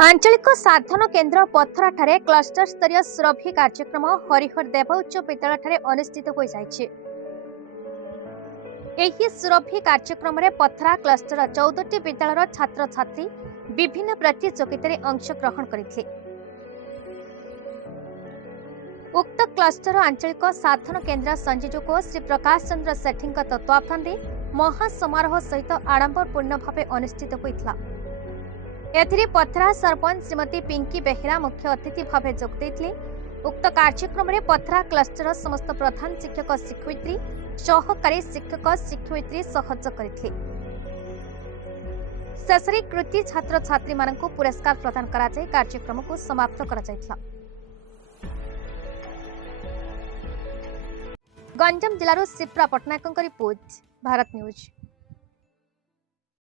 आंचलिक साधन केन्द्र पथरा क्लस्टर स्तरीय सुरभि कार्यक्रम हरिहर देव उच्च विद्यालय अनुष्ठित हो जाइए। सुरभि कार्यक्रम में पथरा क्लस्टर 14टी विद्यालय छात्र छात्री विभिन्न प्रतियोगितार अंशग्रहण करते। उक्त क्लस्टर आंचलिक साधन केन्द्र संयोजक श्री प्रकाश चंद्र सेठी तत्वावधान महासमारोह सहित आडंबरपूर्ण भाव अनुष्ठित होता। एथिरे पथरा सरपंच श्रीमती पिंकी बेहेरा मुख्य अतिथि भाव जोगदेइथिले। उक्त कार्यक्रम में पथरा क्लस्टर समस्त प्रधान शिक्षक शिक्षयित्री सहकारी शिक्षक शिक्षयित्री सहयोग करथिले। शेषरे कृति छात्र छात्री मानक पुरस्कार प्रदान करा जाय कार्यक्रम को समाप्त करा जायथिला। गंजाम जिलारो सिप्रा पटनायकଙ୍କ रिपोर्ट, भारत न्यूज।